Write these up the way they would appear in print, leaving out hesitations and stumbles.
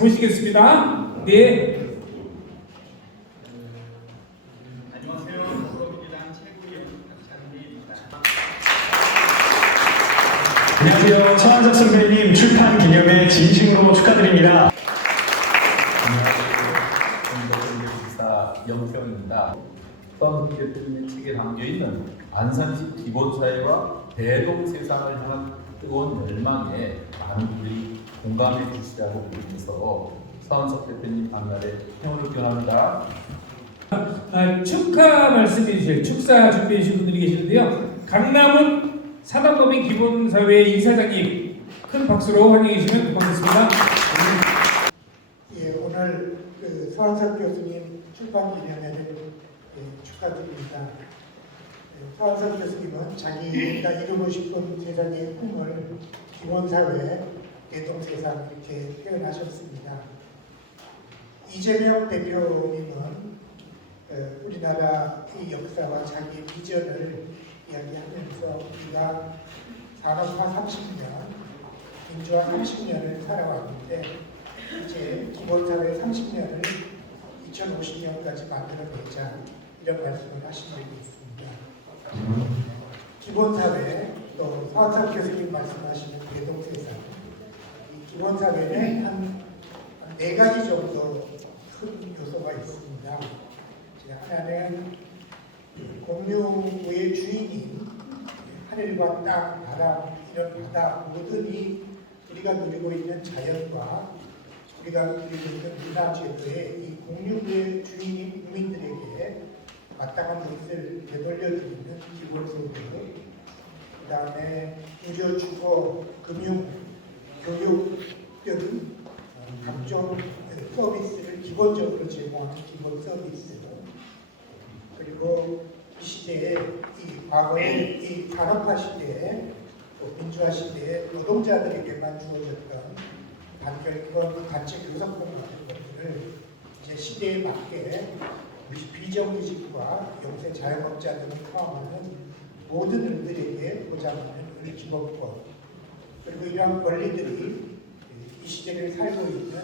보시겠습니다. 네. 안녕하세요. 더불어민주당 최고위원 박찬일입니다. 안녕하세요. 서한석 선배님 출판 기념회 진심으로 축하드립니다. 안녕하세요. 기사 영평입니다. 서한석 대표님의 책에 담겨있는 안산시 기본사회와 대동세상을 향한 뜨거운 열망에 많은 분들이 공감해 주시라고 부르면서 서한석 대표님 앞날에 평을 기원합니다. 축하 말씀해 주실 축사 준비해 주신 분들이 계시는데요. 강남은 사단법인 기본사회 이사장님 큰 박수로 환영해 주시면 고맙겠습니다. 예, 오늘 서한석 교수님 출판 기념회를 축하드립니다. 서한석 교수님은 자기가 이루고 싶은 세상의 꿈을 기본사회, 대동세상 이렇게 표현하셨습니다. 이재명 대표님은 우리나라의 역사와 자기의 비전을 이야기하면서 우리가 산업화 30년, 민주화 30년을 살아왔는데 이제 기본사회 30년을 2050년까지 만들어내자 이런 말씀을 하신 적이 있습니다. 기본사회, 또 서한석 교수님 말씀하시는 대동세상, 이 기본사회는 한 4가지 정도 큰 요소가 있습니다. 하나는 공유의 주인인 하늘과 땅, 바람, 이런 바다 모든이 우리가 누리고 있는 자연과 우리가 누리고 있는 문화제도의 이 공유의 주인인 국민들에게 마땅한 것을 되돌려드리는 기본소득, 그 다음에 의료, 주거, 금융, 교육 등 각종 서비스를 기본적으로 제공하는 기본 서비스, 그리고 이 시대에 이 과거의 이 산업화 시대에 또 민주화 시대에 노동자들에게만 주어졌던 단결권, 단체 교섭권 같은 것들을 이제 시대에 맞게 비정규직과 영세 자영업자 등을 포함하는 모든 이들에게 보장하는 기본권, 그리고 이러한 권리들이 이 시대를 살고 있는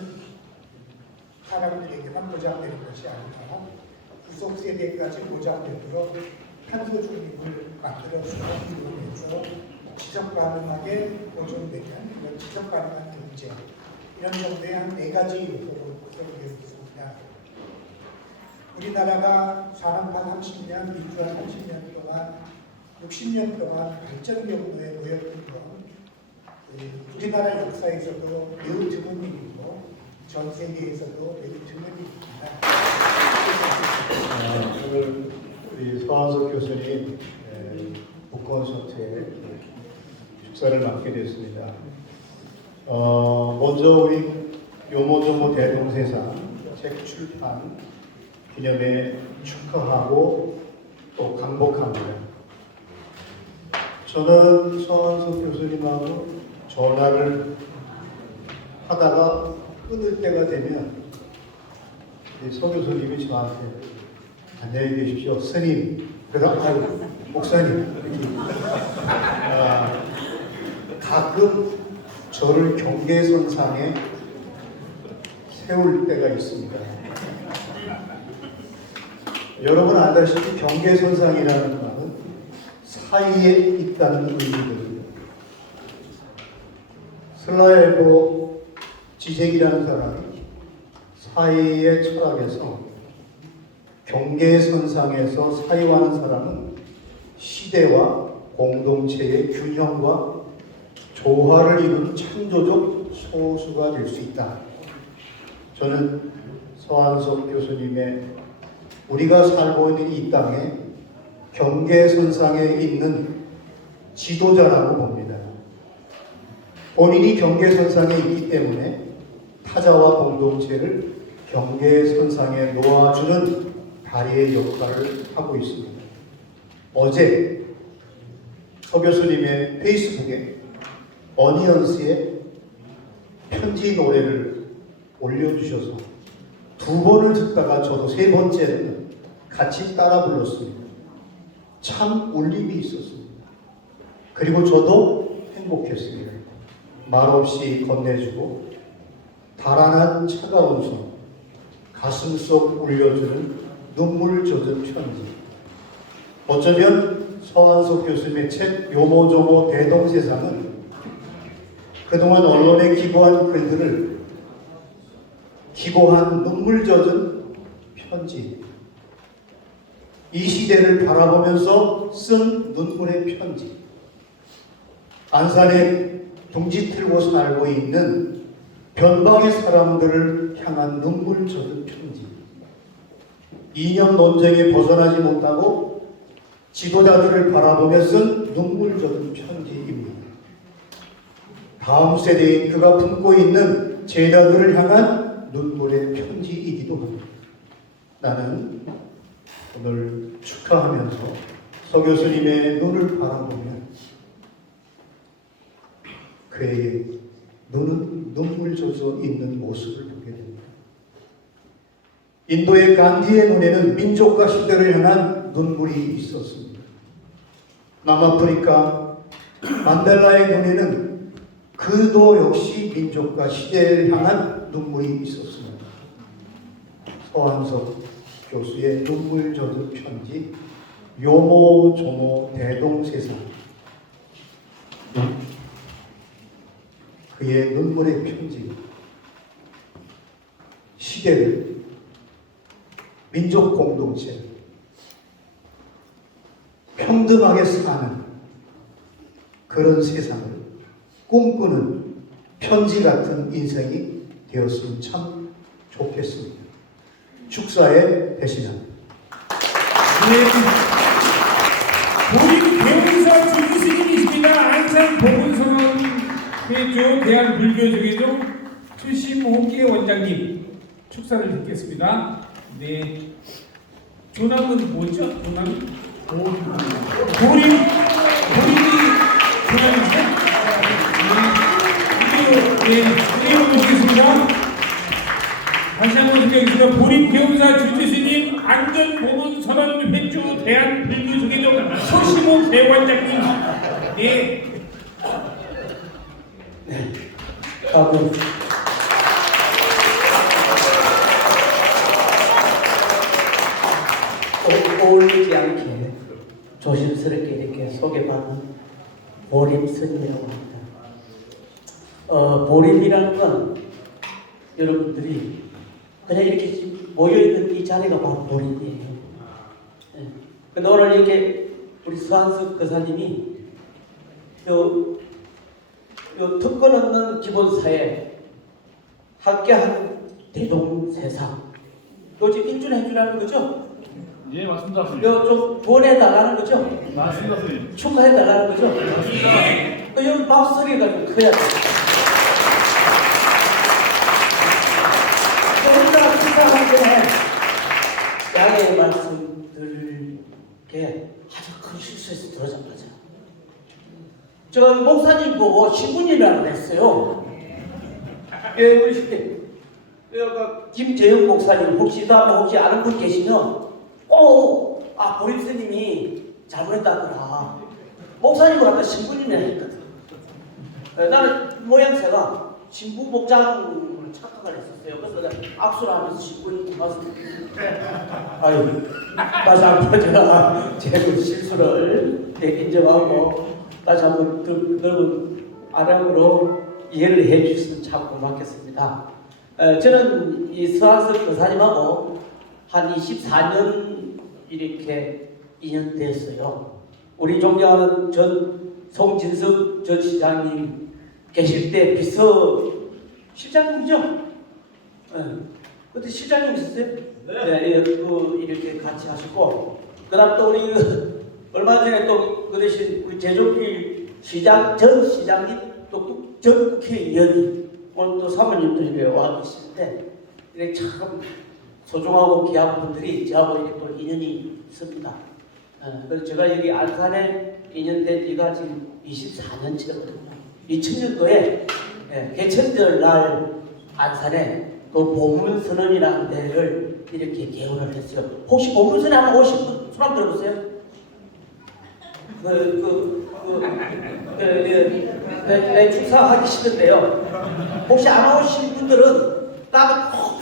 사람들에게만 보장되는 것이 아니라 후속 세대까지 보장되도록 탄소 중립을 만들어서 이루면서 지속 가능하게 보존되는 그런 지속 가능한 경제, 이런 정도의 한 4가지 요소로 구성되어 있습니다. 우리나라가 산업화 30년, 민주화 30년 동안 60년 동안 발전 경로에 놓였던 건 우리나라 역사에서도 매우 드문 일이고 전 세계에서도 매우 드문 일입니다. 오늘 우리 서한석 교수님 북콘서트에 축사를 맡게 됐습니다. 먼저 우리 요모조모 대동세상 책 출판 기념회 축하하고 또 강복합니다. 저는 서한석 교수님하고 전화를 하다가 끊을 때가 되면 서 교수님이 저한테 안녕히 계십시오, 스님. 그다음 아유 목사님. 가끔 저를 경계선상에 세울 때가 있습니다. 여러분 알다시피 경계선상이라는 말은 사이에 있다는 의미거든요. 슬라예보 지젝이라는 사람이 사이의 철학에서 경계선상에서 사유하는 사람은 시대와 공동체의 균형과 조화를 이루는 창조적 소수가 될 수 있다. 저는 서한석 교수님의 우리가 살고 있는 이 땅에 경계선상에 있는 지도자라고 봅니다. 본인이 경계선상에 있기 때문에 타자와 공동체를 경계선상에 놓아주는 다리의 역할을 하고 있습니다. 어제 서 교수님의 페이스북에 어니언스의 편지 노래를 올려주셔서 2번을 듣다가 저도 3번째는 같이 따라 불렀습니다. 참 울림이 있었습니다. 그리고 저도 행복했습니다. 말없이 건네주고 달아난 차가운 손, 가슴속 울려주는 눈물 젖은 편지. 어쩌면 서한석 교수님의 책 요모조모 대동세상은 그동안 언론에 기고한 글들을 기고한 눈물 젖은 편지, 이 시대를 바라보면서 쓴 눈물의 편지, 안산에 둥지 틀고 살고 있는 변방의 사람들을 향한 눈물 젖은 편지, 이념 논쟁에 벗어나지 못하고 지도자들을 바라보며 쓴 눈물 젖은 편지입니다. 다음 세대인 그가 품고 있는 제자들을 향한 눈물의 편지이기도 합니다. 나는 오늘 축하하면서 서 교수님의 눈을 바라보며 그에게 눈은 눈물 젖어 있는 모습을 보게 됩니다. 인도의 간디의 눈에는 민족과 시대를 향한 눈물이 있었습니다. 남아프리카 만델라의 눈에는 그도 역시 민족과 시대를 향한 눈물이 있었습니다. 서한석 교수의 눈물 젖은 편지, 요모조모 대동세상. 그의 눈물의 편지, 시대를, 민족 공동체, 평등하게 사는 그런 세상을 꿈꾸는 편지 같은 인생이 되었으면 참 좋겠습니다. 축사에 대신합니다. 보림 대운사 주지스님이십니다. 안산 보건선언 회주 대한불교조계종 추심홍기 원장님 축사를 듣겠습니다. 네, 조남은 뭐죠? 조남? 보림이 조남이죠? 네, 이대로 모시겠습니다. 다시 한번 드리겠습니다. 보림 대운사 주지스님 안전보건선언 회주 대한불교조계종 추심홍 대원장님. 네. 하고 어울리지 않게 조심스럽게 이렇게 소개받는 보림스님이라고 합니다. 보림이라는 건 여러분들이 그냥 이렇게 모여있는 이 자리가 바로 보림이에요. 근데 오늘 이렇게 우리 서한석 교사님이 요 특권 없는 기본사회 함께하는 대동세상 요 지금 인준해 주라는 거죠? 예, 맞습니다. 요좀 구원해 달라는 거죠? 맞습니다, 선생님. 축하해 달라는 거죠? 예. 요 박수 소리가 좀 커야 돼. 혼자 축하할 때 양해의 말씀들께 아주 큰 실수에서 들어잡아죠. 저 목사님 보고 신부님이라고 그랬어요. 예, 우리 김재영 목사님 혹시 다음에 혹시 아는 분 계시면 보림 스님이 잘못했다더라. 목사님을 갖다 신부님이라 했거든. 나는 모양새가 신부 목장을 착각을 했었어요. 그래서 내가 악수를 하면서 신부님 고맙습니다. 아유, 다시 한번 제가 제 실수를 인정하고 다시 한번 넓은 아량으로 이해를 해주시면 참 고맙겠습니다. 저는 이 서한석 교사님하고 한 24년 이렇게 인연됐어요. 우리 존경하는 전 송진석 전 시장님 계실 때 비서 실장님이죠? 그때 실장님이셨어요? 네, 이렇게 같이 하시고 그다음 또 우리 얼마 전에 또 그 대신 우리 제조길 시장 전 시장님 또 전 국회의원이 오늘 또 사모님들이 와 계시는데 이렇게 참 소중하고 귀한 분들이 저하고 이렇게 또 인연이 있습니다. 그래서 제가 여기 안산에 인연된 지가 지금 24년째거든요. 2000년도에 개천절 날 안산에 그 보문선언이라는 데를 이렇게 개원을 했어요. 혹시 보문선언 한번 오신 분 손 한번 들어보세요. 내 축사하기 싫은데요. 혹시 안 오신 분들은 나도 꼭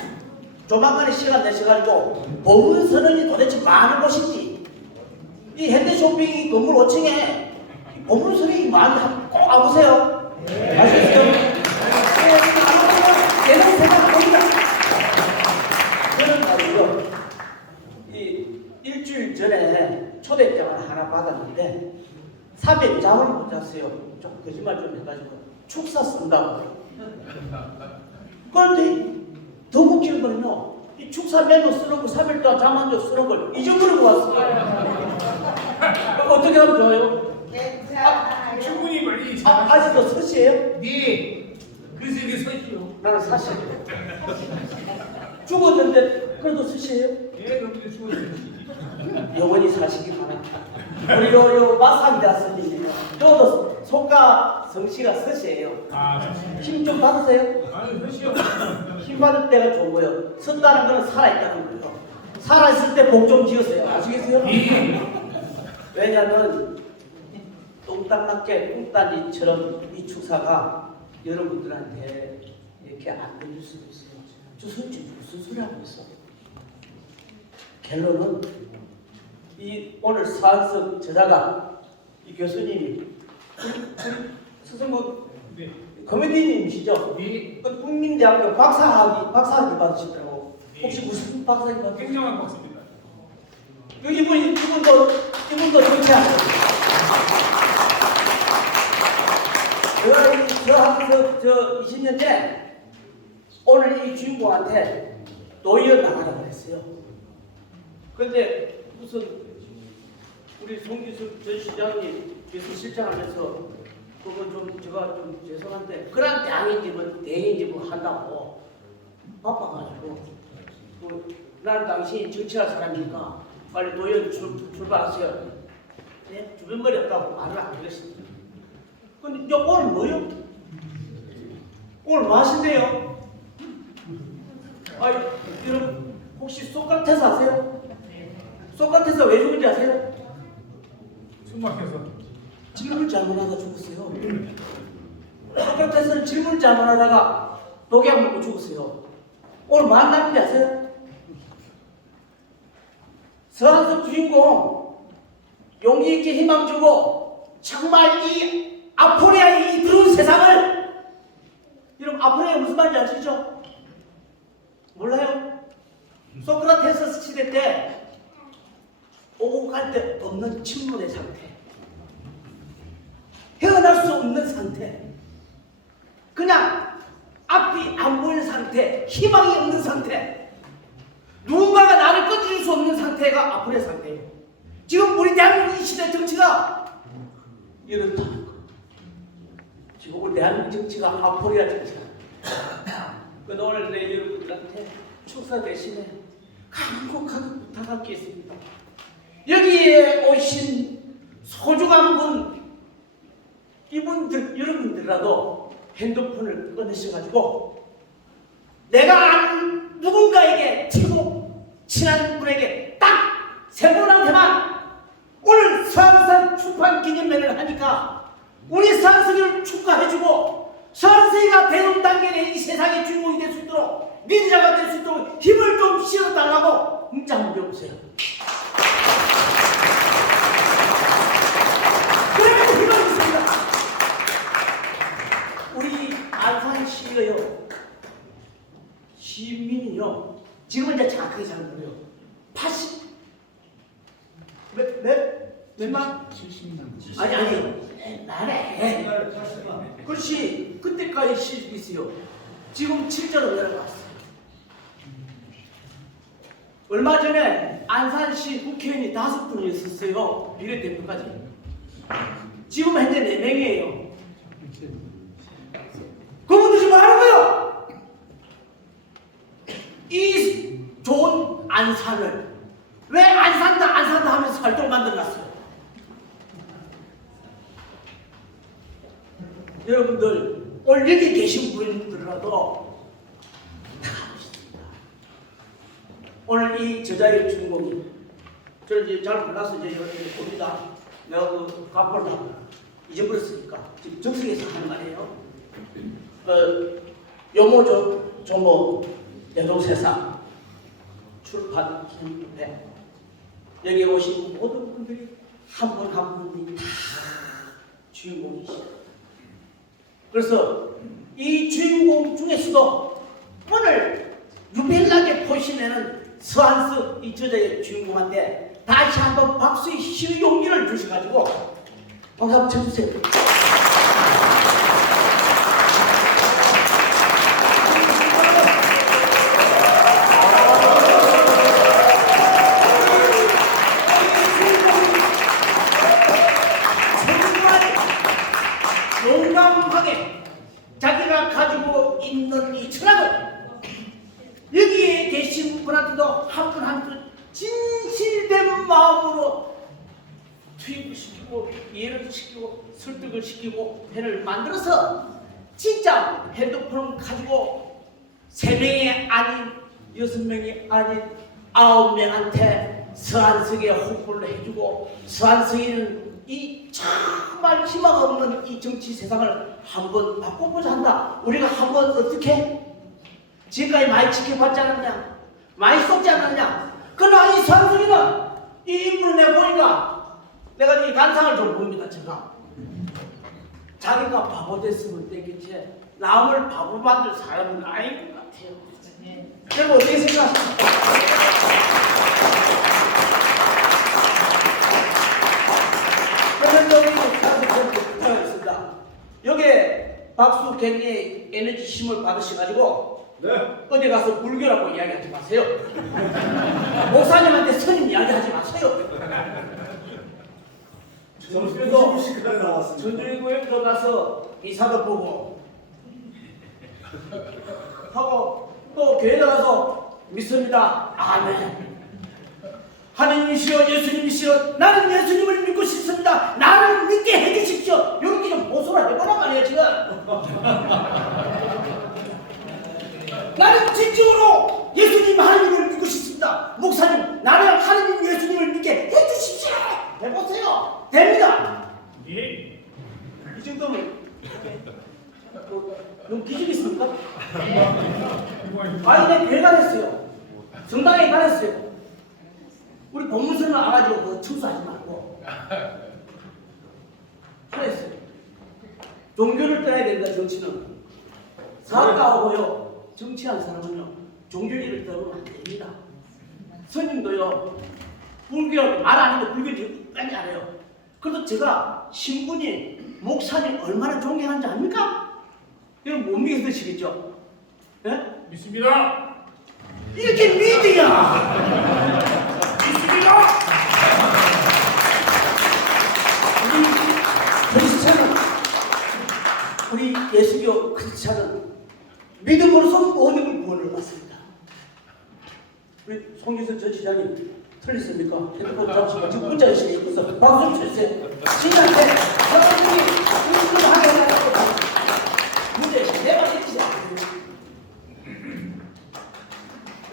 조만간에 시간 내셔가지고 보문선언이 도대체 많은 곳인지 이 현대쇼핑 건물 5층에 보문선언이 많은 꼭 와보세요. 아시겠어요? 내놓은 생각 봅니다. 저는 말이죠. 이 일주일 전에 초대장을 하나 받았는데 300장을 못 잤어요. 좀 거짓말 좀 해가지고 축사 쓴다고. 그런데 더 웃기는 거는요. 이 축사 메뉴 쓰는 거 3일 동안 잠 안 자고 쓰는 걸 잊어버리고 왔어요. 어떻게 하면 좋아요? 충분히 빨리 아직도 서시에요? 네. 그래서 이게 서있죠. 나는 사실 죽었는데 그래도 서시에요? 예, 너무 죽었어요. 영원히 사시기 바랍니다. 우리 요 마상자 스님이요. 저도 속가 성씨가 서시에요. 아, 좋습니다. 힘 좀 받으세요. 아유, 그러시오. 힘 받을 때가 좋고요. 섰다는 거는 살아있다는 거예요. 살아있을 때 복 좀 지으세요. 아시겠어요? 왜냐하면 똥땅맞게 똥딴이처럼 이 축사가 여러분들한테 이렇게 안 들릴 수도 있어요. 저 솔직히 무슨 소리 하고 있어? 결론은 이 오늘 사안석 저자가 이 교수님이 스승고 네. 코미디님이시죠? 네. 그 국민대학교 박사학위 받으시더라고. 혹시 무슨 박사학위 받으셨어요? 굉장한 박사입니다. 이분도 정치하세요. 저 20년째 오늘 이 주인공한테 노예 나가라고 그랬어요. 근데 무슨 우리 송기숙 전 시장이 비서실장하면서 그거 좀 제가 좀 죄송한데 그런 대행인지 뭐 한다고 바빠가지고 나는 당신이 정치할 사람이니까 빨리 노예 출발하세요. 네? 주변 머리 없다고 말을 안 드렸습니다. 근데 이제 오늘 뭐요? 오늘 뭐 하신대요? 아이, 여러분 혹시 소크라테스 아세요? 소크라테스 왜 죽은지 아세요? 숨 막혀서. 질문을 잘못하다 죽었어요. 소크라테스는 질문을 잘못하다가 독약 먹고 죽었어요. 오늘 뭐 한다는지 아세요? 서한석 주인공 용기 있게 희망 주고 정말 이 아포리아의 이 드러운 세상을 여러분 아포리아 무슨 말인지 아시죠? 몰라요? 소크라테스 시대 때 오고 갈 데 없는 침몰의 상태, 헤어날 수 없는 상태, 그냥 앞이 안 보이는 상태, 희망이 없는 상태, 누군가가 나를 끊어줄 수 없는 상태가 아포리아 상태예요. 지금 우리 대한민국 이 시대 정치가 이렇다는 거. 지금 우리 대한민국 정치가 아포리아 정치가. 그 오늘 내 여러분들한테 축사 대신에 간곡하게 부탁할 게 있습니다. 여기에 오신 소중한 분, 이분들, 여러분들이라도 핸드폰을 꺼내셔가지고 내가 아는 누군가에게 친한 분에게 딱 세 분한테만 오늘 서한석 출판 기념회를 하니까 우리 서한석이를 축하해주고 서한석이가 대동단계의 이 세상의 주인공이 될 수 있도록 리더가 될 수 있도록 힘을 좀 실어달라고 문자 한번 줘보세요. 그러면 힘을 있습니다. 우리 안산시의요 시민이요 지금은 이제 정확하게 잘 모르요 몇만? 70만. 아니요. 옛날에. 그렇지. 그때까지 시집이 있어요. 지금 7절로 내려갔어요. 얼마 전에 안산시 국회의원이 5분이 있었어요. 비례대표까지. 지금 현재 4명이에요. 그분들 지금 뭐 하는 거예요? 이 좋은 안산을 왜 안 산다 하면서 활동을 만들어놨어요? 여러분들 오늘 여기 계신 분들이라도 다 아십니다. 오늘 이 저자의 주인공이 저는 이제 잘 몰라서 이제 여기 봅니다. 내가 그 각본을 다 잊어버렸으니까 지금 정석에서 하는 말이에요. 요모죠. 조모 대동세상 출판 기념회 여기 오신 모든 분들이 한 분 한 분이 다 주인공이시죠. 그래서 이 주인공 중에서도 오늘 유별나게 포신하는 서한수 이 저자의 주인공한테 다시 한번 박수의 시위 용기를 주셔가지고 박수 한번 쳐주세요. 용감하게 자기가 가지고 있는 이 철학을 여기에 계신 분한테도 한 분 한 분 진실된 마음으로 투입을 시키고 이해를 시키고 설득을 시키고 회를 만들어서 진짜 핸드폰을 가지고 3명이 아닌 6명이 아닌 9명한테 서한석에 홍보를 해주고 서한석이는 이 정말 희망 없는 이 정치 세상을 한번 바꿔보자 한다. 우리가 한번 어떻게 지금까지 많이 지켜봤지 않았냐? 많이 쏟지 않았냐? 그러나 이 서한석이는 이 인물을 내가 보니까 내가 이 관상을 좀 봅니다. 제가 자기가 바보 됐으면 되겠지 남을 바보 만들 사람은 아닌 것 같아요. 여러분 어떻게 생각하십니까? 그런데 우리 부탁하겠습니다. 여기에 박수 갱의 에너지 힘을 받으셔가지고 어디 가서 불교라고 이야기하지 마세요. 목사님한테 스님 이야기하지 마세요. 전주교회 들어가서 이사도 보고 하고 또 교회 나가서 믿습니다. 아멘. 하느님이시여 예수님이시여 나는 예수님을 믿고 싶습니다. 나를 믿게 해주십시오. 이렇게 좀 보소라 해보란 말이에요 지금. 나는 진정으로 예수님 하느님을 믿고 싶습니다. 목사님 나는 하느님 예수님을 믿게 해주십시오. 해보세요. 됩니다. 예. 이 정도면 너무 기죽이 있습니까? 아니 내가 교회 다녔어요. 성당에 다녔어요. 우리 법문서는 와가지고 뭐 청소하지 말고 그랬어요. 종교를 떠나야 된다. 정치는 사업가하고요 정치한 사람은요 종교를 떠나면 안 됩니다. 스님도요 불교 말 안 해도 불교 끝까지 안 해요. 그래도 제가 신부님 목사님 얼마나 존경하는지 압니까? 이건 못 믿으시겠죠? 예? 믿습니다. 이렇게 믿어야 믿습니다. 크리스찬은 우리 예수교 크리스찬은 믿음으로서 모든 구원을 받습니다. 우리 송유선 전 시장님 틀렸습니까? 핸드폰 잡으시고 지금 문자 주시고 있어서 박수 좀 주세요. 신한테 여러분이 이걸 하게 해달라고 문자 주시고 내가 믿지 않아요.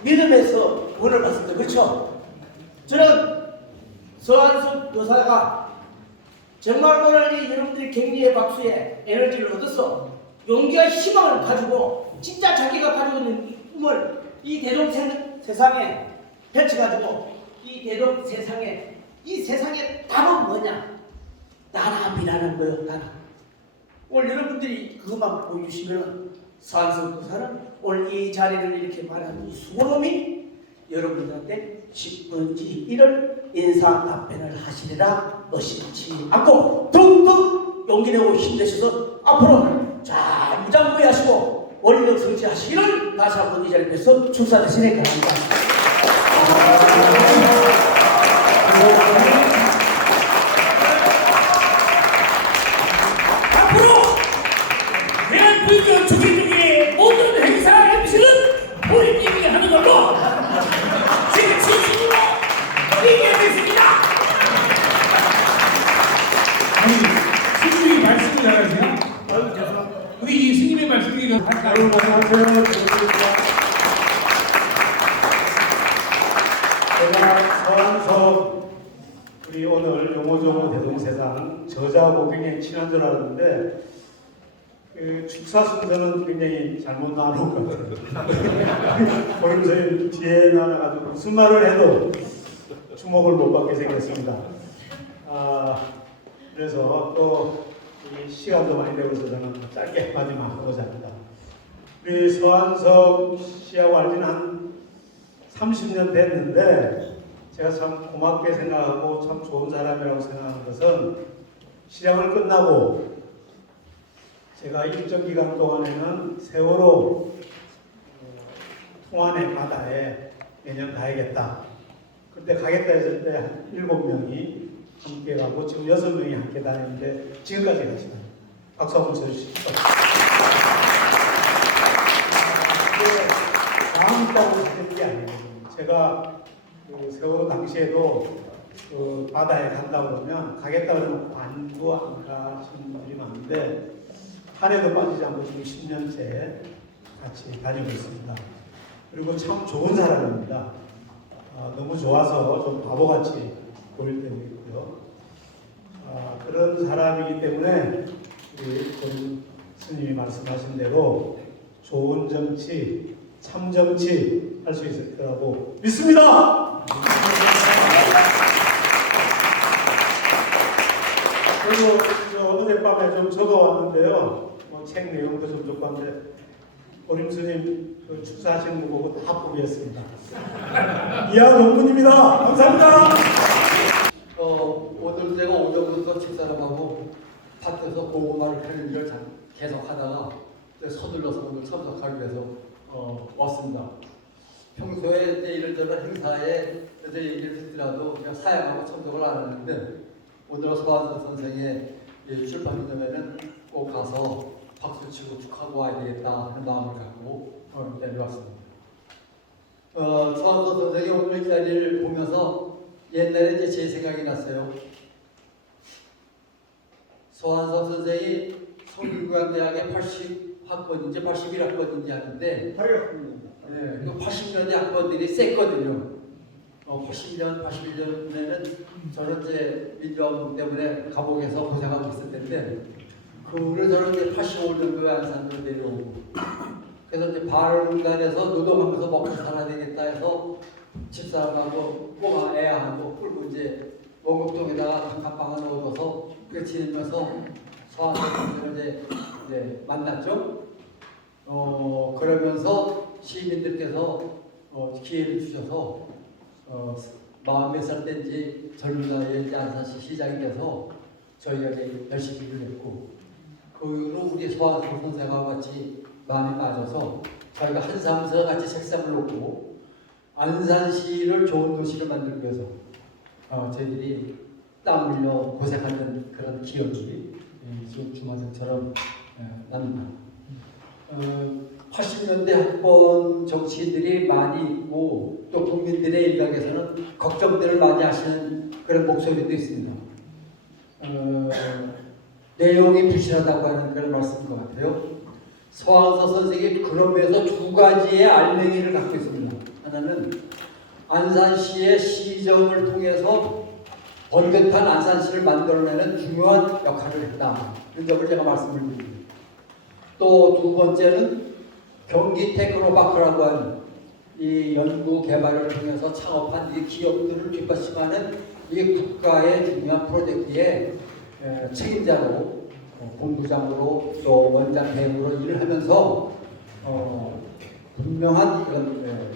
믿음에서 구원을 받습니다. 그렇죠? 저는 서한수 여사가 정말 오늘 이 여러분들이 격려의 박수에 에너지를 얻어서 용기와 희망을 가지고 진짜 자기가 가지고 있는 이 꿈을 이 대동 세상에 펼쳐가지고 이 대동 세상에 이 세상의 답은 뭐냐? 나람이라는 거예요. 나람. 오늘 여러분들이 그것만 보여주시면 서한수 여사는 오늘 이 자리를 이렇게 말하는 이 수고로움이 여러분들한테 10분지 1을 인사 답변을 하시리라 의심치 않고 더욱더 용기 내고 힘내셔서 앞으로 잘 무장부여하시고 원력 성취하시기를 다시 한번 이 자리에서 축사드리니 바랍니다. 앞으로 대한불교 주기중의 모든 행사 MC는 본인님이 하는 걸로 지금 진심으로 얘기하겠습니다. 아니, 스님이 말씀을 잘하세요? 우리 이 스님의 말씀이 좀 여러분 안녕하세요. 제가 서한석 우리 오늘 용호정호 대동세상 저자고 굉장히 친한 줄 알았는데 그 축사 순서는 굉장히 잘못 나눈 것 같아요. 보림선생님 뒤에 나가지고 무슨 말을 해도 주목을 못 받게 생겼습니다. 그래서 또 시간도 많이 되고 있어서 저는 짧게 마지막 하고자 합니다. 우리 서한석 씨하고 알기는 한 30년 됐는데 제가 참 고맙게 생각하고 참 좋은 사람이라고 생각하는 것은 시장을 끝나고 제가 일정 기간 동안에는 세월호 통안의 바다에 내년 가야겠다. 그때 가겠다 했을 때 한 7명이 함께 가고 지금 6명이 함께 다니는데 지금까지 같이 가요. 박수 한번 쳐주시죠. 마음 있다고 하는 게 아니거든요. 제가 그 세월호 당시에도 그 바다에 간다 그러면 가겠다 그러면 반도 안 가시는 분들이 많은데 한 해도 빠지지 않고 지금 10년째 같이 다니고 있습니다. 그리고 참 좋은 사람입니다. 너무 좋아서 좀 바보같이 보일 때도 있고요. 그런 사람이기 때문에 우리 본 스님이 말씀하신 대로 좋은 정치, 참 정치 할 수 있을 거라고 믿습니다. 그리고 어젯밤에 좀 적어왔는데요. 책 내용도 좀 적었는데 보림 스님 그 축사하시는 거 보고 다 포기했습니다. 이하 농군입니다. 감사합니다. 오늘 제가 오전부터 집사람하고 밭에서 고구마를 캐는 일을 계속 하다가 서둘러서 오늘 참석하기 위해서 왔습니다. 평소에 이제 이런저런 행사에 이제 얘기를 듣더라도 그냥 사양하고 참석을 안 하는데 오늘 서한석 선생의 출판 기념회는 꼭 가서 박수 치고 축하하고 와야 되겠다 하는 마음을 갖고 내려왔습니다. 서한석 선생이 오늘 이 자리를 보면서 옛날에 이제 제 생각이 났어요. 서한석 선생이 성균관대학의 80학번인지 81학번인지 하는데 80년대 학번들이 셌거든요. 80년, 81년에는 저는 이제 민주화운동 때문에 감옥에서 고생하고 있을 텐데 그를 저는 이제 85년도에 안산으로 내려오고 그래서 이제 바울단에서 노동하면서 먹고 살아야 되겠다 해서 집사람하고 꼬마 애하고 끌고 이제 원곡동에다가 단칸방을 얻어서 그 지내면서 서한석을 이제 만났죠. 그러면서 시민들께서 기회를 주셔서 40살 때인지 젊은 나이에 이제 안산시 시장이 돼서 저희가 열심히 일을 했고 그 후로 우리 서한석 선생과 같이 마음이 빠져서 저희가 한삼서 같이 책상을 놓고 안산시를 좋은 도시를 만들기 위해서 저희들이 땀 흘려 고생하는 그런 기억이 지금 주마등처럼 납니다. 80년대 학번 정치인들이 많이 있고 또 국민들의 일각에서는 걱정들을 많이 하시는 그런 목소리도 있습니다. 내용이 부실하다고 하는 그런 말씀인 것 같아요. 서한석 선생이 그런 면에서 두 가지의 알맹이를 갖고 있습니다. 하나는 안산시의 시정을 통해서 번듯한 안산시를 만들어내는 중요한 역할을 했다. 이런 점을 제가 말씀을 드립니다. 또 두 번째는 경기 테크노파크라고 하는 이 연구 개발을 통해서 창업한 이 기업들을 뒷받침하는 이 국가의 중요한 프로젝트의 책임자로 본부장으로 또 원장 대행으로 일을 하면서 분명한 그런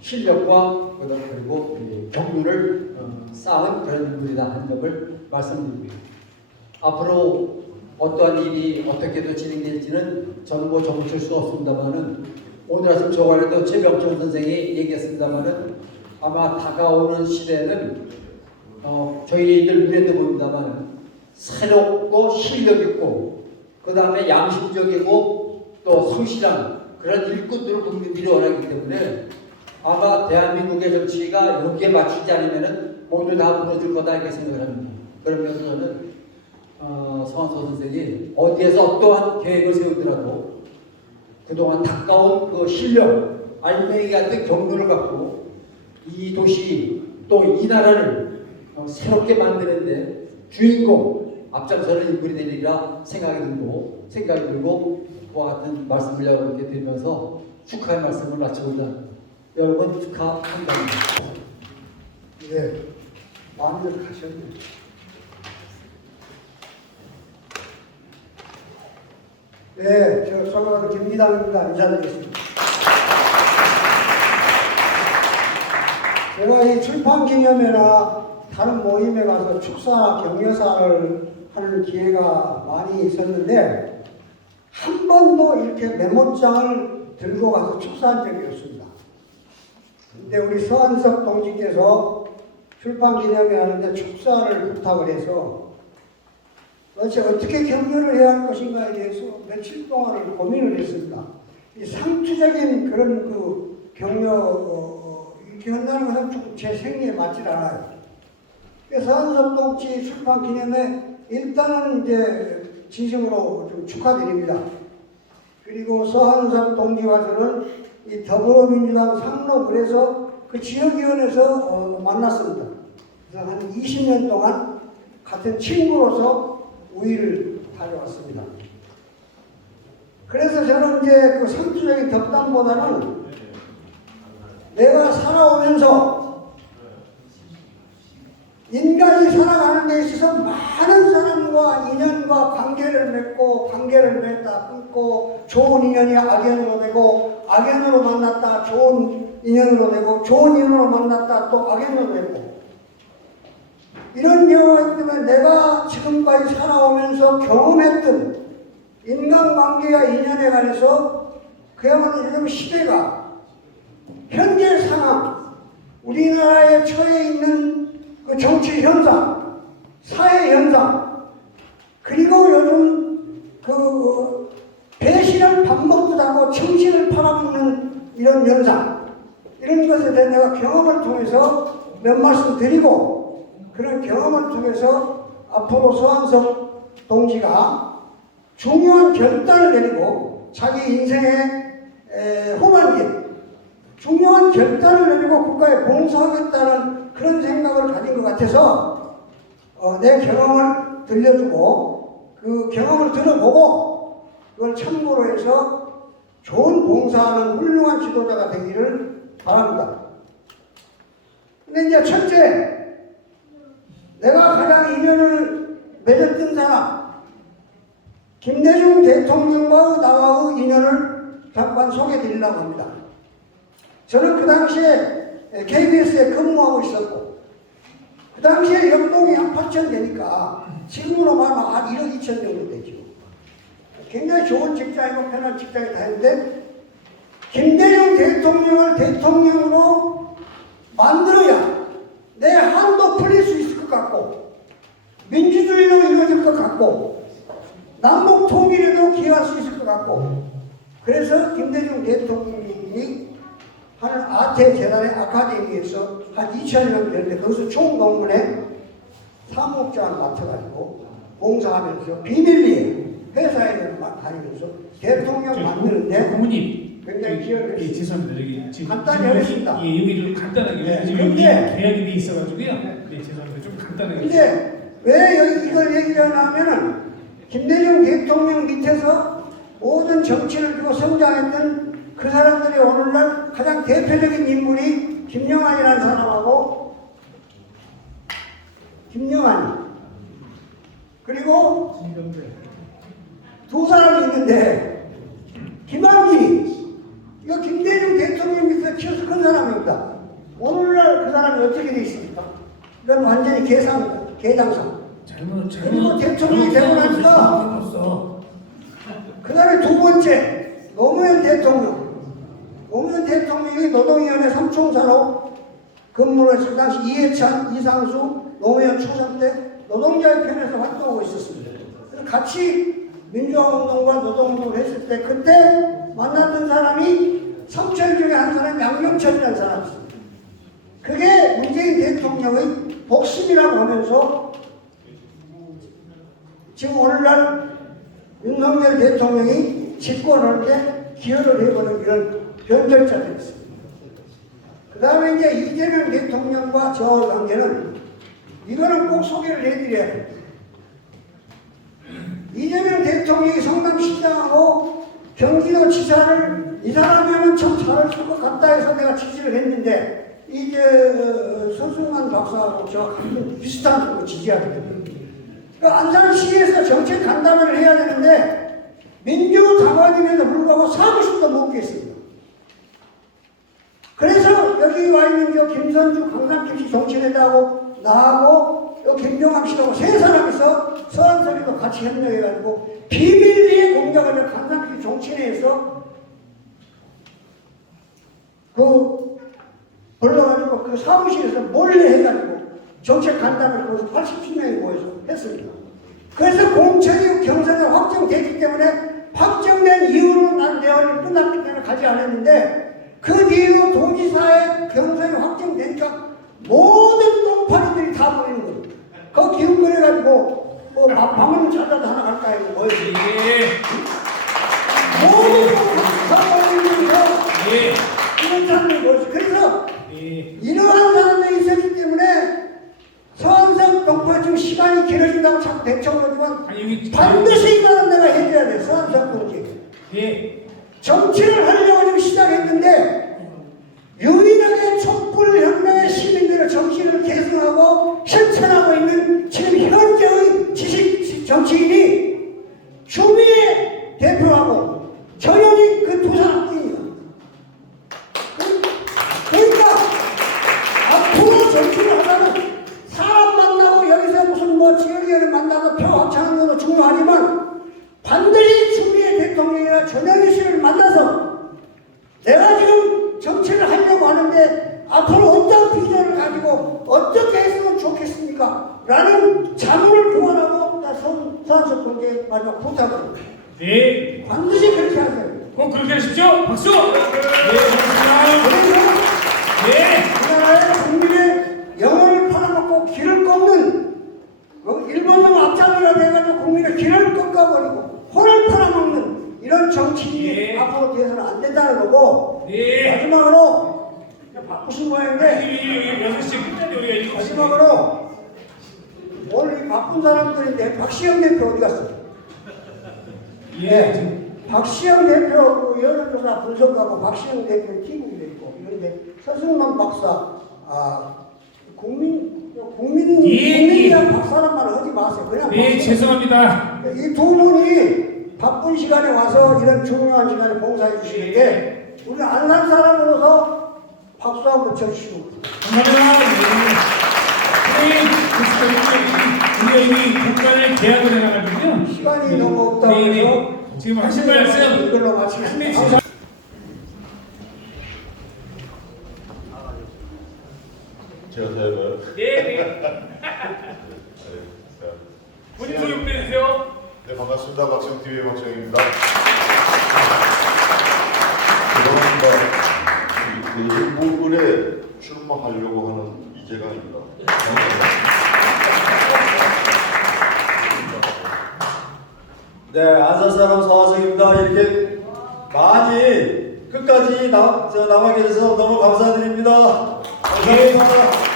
실력과 그리고 경륜을 쌓은 그런 인물이다 하는 점을 말씀드립니다. 앞으로 어떠한 일이 어떻게도 진행될지는 저는 뭐 정칠 수 없습니다만은 오늘 아침 조간에도 최병천 선생이 얘기했습니다만은 아마 다가오는 시대는 저희들 눈에도 보입니다만은 새롭고 실력 있고 그 다음에 양심적이고 또 성실한 그런 일꾼들을 국민들이 원하기 때문에 아마 대한민국의 정치가 여기에 맞추지 않으면은 모두 다 무너질 거다 이렇게 생각을 합니다. 그러면서 저는 서한석 선생이 어디에서 어떠한 계획을 세우더라도 그동안 가까운 그 실력, 알맹이 같은 경륜을 갖고 이 도시 또 이 나라를 새롭게 만드는데 주인공 앞장서는 인물이 되리라 생각이 들고 그와 같은 말씀을 여러분께 드리면서 축하의 말씀을 마치고자 여러분 축하한답니다. 네, 마음대로 가셨네요. 네, 저 소방관 김기당입니다. 인사드리겠습니다. 제가 이 출판 기념회나 다른 모임에 가서 축사나 격려사를 하는 기회가 많이 있었는데 한 번도 이렇게 메모장을 들고 가서 축사한 적이 없습니다. 근데 우리 서한석 동지께서 출판 기념회 하는데 축사를 부탁을 해서 도대체 어떻게 격려를 해야 할 것인가에 대해서 며칠 동안을 고민을 했습니다. 이 상투적인 그런 그 격려 이렇게 한다는 것은 좀 제 생리에 맞질 않아요. 그래서 서한석 동지 출판 기념회 일단은 이제 진심으로 좀 축하드립니다. 그리고 서한석 동지와 저는 이 더불어민주당 상록을에서 그 지역위원회에서 만났습니다. 그래서 한 20년 동안 같은 친구로서 우위를 다녀왔습니다. 그래서 저는 이제 그 상투적인 덕담보다는 내가 살아오면서 인간이 살아가는 데 있어서 많은 사람과 인연과 관계를 맺고 관계를 맺다 끊고 좋은 인연이 악연으로 되고 악연으로 만났다 좋은 인연으로 되고 좋은 인연으로 만났다 또 악연으로 되고 이런 경우가 있기 때문에 내가 지금까지 살아오면서 경험했던 인간관계와 인연에 관해서 그야말로 요즘 시대가 현재 상황 우리나라에 처해 있는 그 정치 현상, 사회 현상, 그리고 요즘 그 배신을 밥 먹듯 하고 정신을 팔아먹는 이런 현상, 이런 것에 대해 내가 경험을 통해서 몇 말씀 드리고 그런 경험을 통해서 앞으로 서한석 동지가 중요한 결단을 내리고 자기 인생의 후반기에 중요한 결단을 내리고 국가에 봉사하겠다는 그런 생각을 가진 것 같아서 내 경험을 들려주고 그 경험을 들어보고 그걸 참고로 해서 좋은 봉사하는 훌륭한 지도자가 되기를 바랍니다. 근데 이제 첫째, 내가 가장 인연을 맺었던 사람 김대중 대통령과 나와의 인연을 잠깐 소개해 드리려고 합니다. 저는 그 당시에 KBS에 근무하고 있었고 그 당시에 연봉이 한 8천 되니까 지금으로 말하면 한 1억 2천 정도 되죠. 굉장히 좋은 직장이고 편한 직장이 다 있는데 김대중 대통령을 대통령으로 만들어야 내 한도 풀릴 수 있을 것 같고 민주주의로 이루어질 것 같고 남북 통일에도 기여할 수 있을 것 같고 그래서 김대중 대통령이 하는 아태 재단의 아카데미에서 한 2,000명 되는데 거기서 총동문회 사무국장을 맡아가지고 봉사하면서 비밀리에 회사에 다니면서 대통령 만드는데 부모님 굉장히 기여를 예, 했습니다. 죄송합니다. 여기 지금 간단히 하겠습니다. 예, 여기 좀 간단하게 네, 지금 근데- 계약이 돼 있어가지고요. 네, 죄송합니다. 좀 간단하게. 근데 왜 여기 이걸 얘기하냐면은 김대중 대통령 밑에서 모든 정치를 두고 성장했던 그 사람들이 오늘날 가장 대표적인 인물이 김영환이라는 사람하고 김영환이 그리고 두 사람이 있는데 김한길이 이거 김대중 대통령 밑에서 키워서 큰 사람입니다. 오늘날 그 사람이 어떻게 돼 있습니까? 이건 완전히 계장상. 그리고 대통령이 되고 나니까 그 다음에 두 번째 노무현 대통령. 노무현 대통령이 노동위원회 삼총사로 근무를 했을 당시 이해찬, 이상수, 노무현 초선 때 노동자의 편에서 활동하고 있었습니다. 그래서 같이 민주화운동과 노동운동을 했을 때 그때 만났던 사람이 성철 중에 한 사람이 양명철이라는 사람이 있습니다. 그게 문재인 대통령의 복심이라고 하면서 지금 오늘날 윤석열 대통령이 집권할 때 기여를 해보는 이런 변절자들이 있습니다. 그 다음에 이제 이재명 대통령과 저의 관계는 이거는 꼭 소개를 해드려야 돼요. 이재명 대통령이 성남시장하고 경기도지사를 이 사람이면 참 잘할 것 같다 해서 내가 지지를 했는데 이제 서승만 박사하고 저와 비슷한 거 지지하게 됐거든요. 그러니까 안산시에서 정책 간담회를 해야 되는데 민주당원임에도 불구하고 사무실도 못 구했습니다. 그래서 여기 와 있는 저 김선주, 강상김씨 정치인하고 나하고 요 김종학 씨하고 세 사람이서 서한소리도 같이 협력해가지고 비밀리에 공작을 강상김씨 정치인회에서 불러가지고 그 사무실에서 몰래 해가지고 정책 간담회를 거기서 87명이 모여서 했습니다. 그래서 공천이 경선에 확정됐기 때문에 확정된 이후로 난 내원이 끝났기 때문에 가지 않았는데 그 뒤로 도지사의 경선이 확정되니까 모든 똥파리들이 다 모이는 거예요. 그 기웃거려가지고 뭐 방문 찾아도 하나 갈까 이거 뭐였지? 모든 똥파리 다 모이면서 이런 사람들이 모였어요. 그래서 이러한 사람들이 있었기 때문에 서한석 동파 지금 시간이 길어진다고 자꾸 대청하지만 반드시 이거는 내가 해줘야 돼. 서한석 동지. 정치를 하려고 지금 시작했는데 유일하게 촛불혁명의 시민들의 정치를 계승하고 실천하고 있는 지금 현재의 지식 정치인이 추미애 대표하고 전현희 그 두 사람뿐입니다. 그러니까 앞으로 정치를 하다는 사람 만나고 여기서 무슨 뭐 지역의원을 만나서 표 합창하는 것도 중요하지만 반드시 추미애 대통령이나 전현희 씨를 만나서 내가 지금 정치를 하려고 하는데 앞으로 어떤 비전을 가지고 어떻게 했으면 좋겠습니까? 라는 자문을 구원하고 서한석 동지의 마지막 부탁을 합니다. 네. 반드시 그렇게 하세요. 꼭 그렇게 하십시오. 박수. 고맙습니다. 그래서 우리나라의 국민의 영혼을 팔아먹고 길을 꺾는 일본놈 앞장이라도 해가지고 국민의 길을 꺾어버리고 혼을 팔아먹는 이런 정치인이 앞으로 돼서는 안 된다는 거고 마지막으로 바쁘신 모양인데 6시 끝났네 우리가. 마지막으로 오늘 이 바쁜 사람들인데 박시영 대표 어디 갔어요? 박시영 대표 여론조사 분석하고 박시영 대표 팀이 있고 이런데 서승만 박사 국민이란 박사란 말을 하지 마세요. 그냥 죄송합니다. 이 두 분이 바쁜 시간에 와서 이런 중요한 시간에 봉사해 주시는데 우리 안산 사람으로서 박수 한번 쳐주시고 감사합니다. 우리가 이미 국간을 계약을 해놔가지고요. 시간이 너무 없다고 해서 지금 하신 말씀 이걸로 마치겠습니다. 제가 사연을 본인 소개 부탁드리세요. 네, 반갑습니다. 박정TV의 박정입니다. 죄송합니다. 내일 부분에 출마하려고 하는 이재강입니다. 네, 안산 사람 서한석입니다. 이렇게 많이 끝까지 남아 계셔서 너무 감사드립니다. 감사합니다.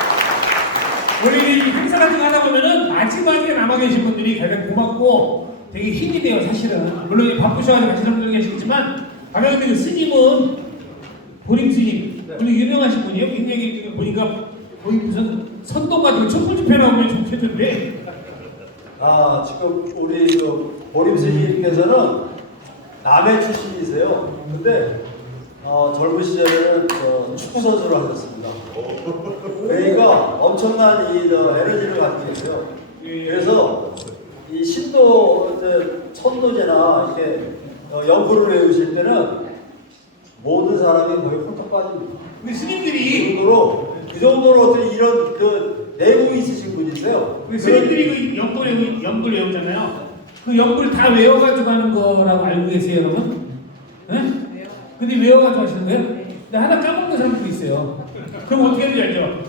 우리 행사 같은 거 하다 보면은 마지막에 남아 계신 분들이 가장 고맙고 되게 힘이 돼요, 사실은. 물론 바쁘셔가지고 가시는 분들 계시지만 방향대 그 스님은 보림 스님, 그리고 유명하신 분이에요. 굉장히 보니까 거의 무슨 선동 같은 촛불 집회 나오면 좋겠는데. 지금 우리 그 보림 스님께서는 남해 출신이세요. 근데 젊은 시절에는 축구 선수를 하셨습니다. 그러니까 엄청난 이 에너지를 갖고 계세요. 그래서 이 신도 천도제나 이렇게 연구를 외우실 때는 모든 사람이 거의 홀딱 빠집니다. 우리 스님들이 그 정도로 어떤 이런 그 내공이 있으신 분이세요. 우리 스님들이 그 연불 외우잖아요. 그 연불 다 외워가지고 하는 거라고 알고 계세요, 여러분? 네? 근데 외워가지고 하시는 거예요? 근데 하나 까먹는 사람도 있어요. 그럼 어떻게 하는지 알죠?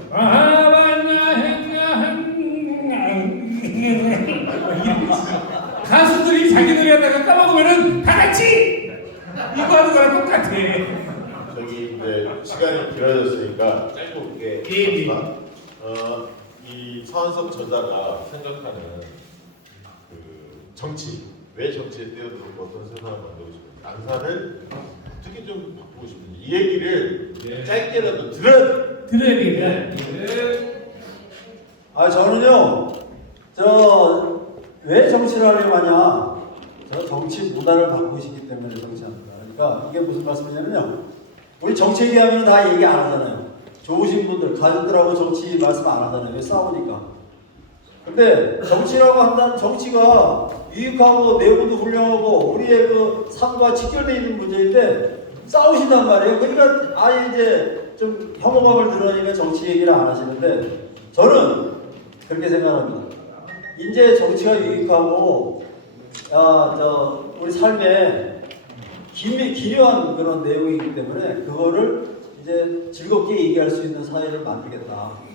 가수들이 자기 노래 하다가 까먹으면은 다 같이 이거 하는 거랑 똑같아. 저기 이제 시간이 길어졌으니까 짧게 하지만 이 서한석 저자가 생각하는 그 정치 왜 정치에 뛰어들고 어떤 세상을 만들고 싶은지, 안산을 어떻게 좀 바꾸고 싶은지 이 얘기를 짧게라도 들어야 되겠다. 저는요, 왜 정치를 하려고 하냐? 저 정치 문화를 바꾸고 싶기 때문에 정치합니다. 그러니까 이게 무슨 말씀이냐면요. 우리 정치 얘기하면 다 얘기 안 하잖아요. 좋으신 분들, 가족들하고 정치 말씀 안 하잖아요. 왜 싸우니까. 근데 정치라고 한다는 정치가 유익하고 내부도 훌륭하고 우리의 그 삶과 직결되어 있는 문제인데 싸우신단 말이에요. 그러니까 아예 이제 좀 혐오감을 드러내니까 정치 얘기를 안 하시는데 저는 그렇게 생각합니다. 이제 정치가 유익하고 우리 삶에 기묘한 그런 내용이기 때문에 그거를 이제 즐겁게 얘기할 수 있는 사회를 만들겠다.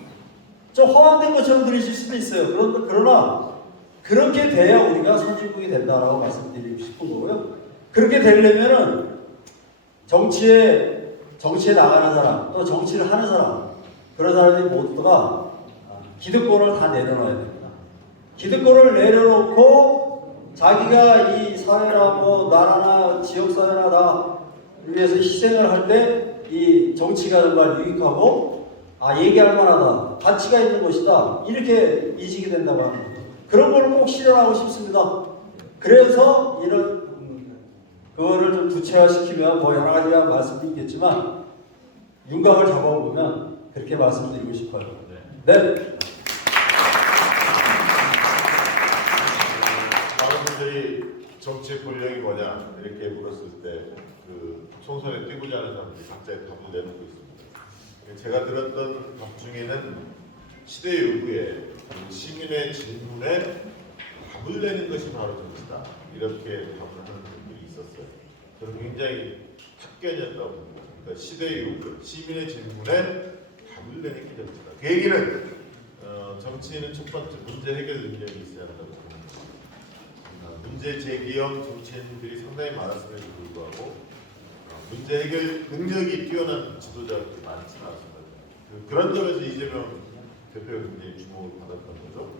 좀 허황된 것처럼 들으실 수도 있어요. 그러나 그렇게 돼야 우리가 선진국이 된다라고 말씀드리고 싶은 거고요. 그렇게 되려면은 정치에 나가는 사람, 또 정치를 하는 사람, 그런 사람들이 모두가 기득권을 다 내려놔야 됩니다. 기득권을 내려놓고 자기가 이 사회나 뭐 나라나 지역사회나 다 위해서 희생을 할 때 이 정치가 정말 유익하고 얘기할 만하다, 가치가 있는 것이다, 이렇게 인식이 된다고 합니다. 그런 걸 꼭 실현하고 싶습니다. 그래서 이런 그거를 좀 구체화시키면 뭐 여러 가지가 말씀도 있겠지만 윤곽을 잡아보면 그렇게 말씀드리고 싶어요. 네. 많은 분들이 정치의 본령이 뭐냐 이렇게 물었을 때 그 총선에 뛰고자 하는 사람들이 각자의 답을 내놓고 있습니다. 제가 들었던 답 중에는 시대 요구에 시민의 질문에 답을 내는 것이 바로 정치다, 이렇게 답을 하는 분들이 있었어요. 저는 굉장히 합견이었다고 봅니다. 그러니까 시대 요구, 시민의 질문에 답을 내는 게 정치다. 그 얘기는 정치인은 첫 번째 문제 해결 능력이 있어야 한다고 봅니다. 문제 제기형 정치인들이 상당히 많았음에도 불구하고 문제 해결 능력이 뛰어난 지도자들이 많지는 않습니다. 그런 점에서 이재명 대표가 굉장히 주목을 받았던 거죠.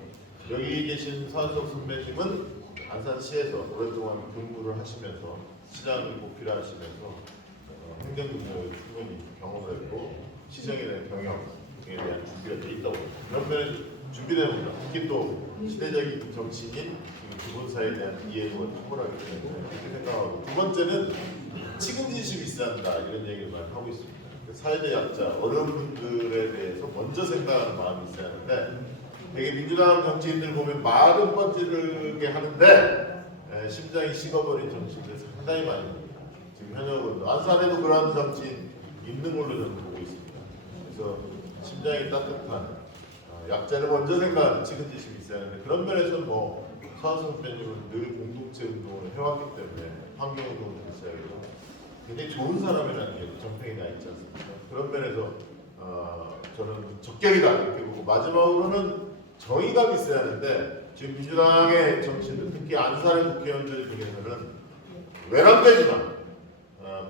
여기 계신 서한석 선배님은 안산시에서 오랫동안 근무를 하시면서 시장을 고필하시면서 행정능력을 충분히 경험을 했고 시정에 대한 경영에 대한 준비가 돼 있다고 봅니다. 그런 면에서 준비됩니다. 특히 또 시대적인 정치인인 기본사에 대한 이해가 탁월하기 때문에 그렇게 생각하고, 두 번째는 책임지심이 있어야 한다, 이런 얘기를 많이 하고 있습니다. 사회적 약자, 어려운 분들에 대해서 먼저 생각하는 마음이 있어야 하는데, 되게 민주당 정치인들 보면 말은 뻔지르게 하는데 심장이 식어버린 정치인들 상당히 많이 있습니다. 지금 현역은 안산에도 그런 정치인 있는 걸로 저는 보고 있습니다. 그래서 심장이 따뜻한 약자를 먼저 생각하는 책임지심이 있어야 하는데, 그런 면에서는 뭐 서한석 선배님은 늘 공동체 운동을 해왔기 때문에 환경운동을 시작해서 굉장히 좋은 사람이라는 게 정평이 나 있지 않습니까? 그런 면에서 저는 적격이다 이렇게 보고, 마지막으로는 정의감이 있어야 하는데 지금 민주당의 정치인들, 특히 안산의 국회의원들 중에서는 외람되지만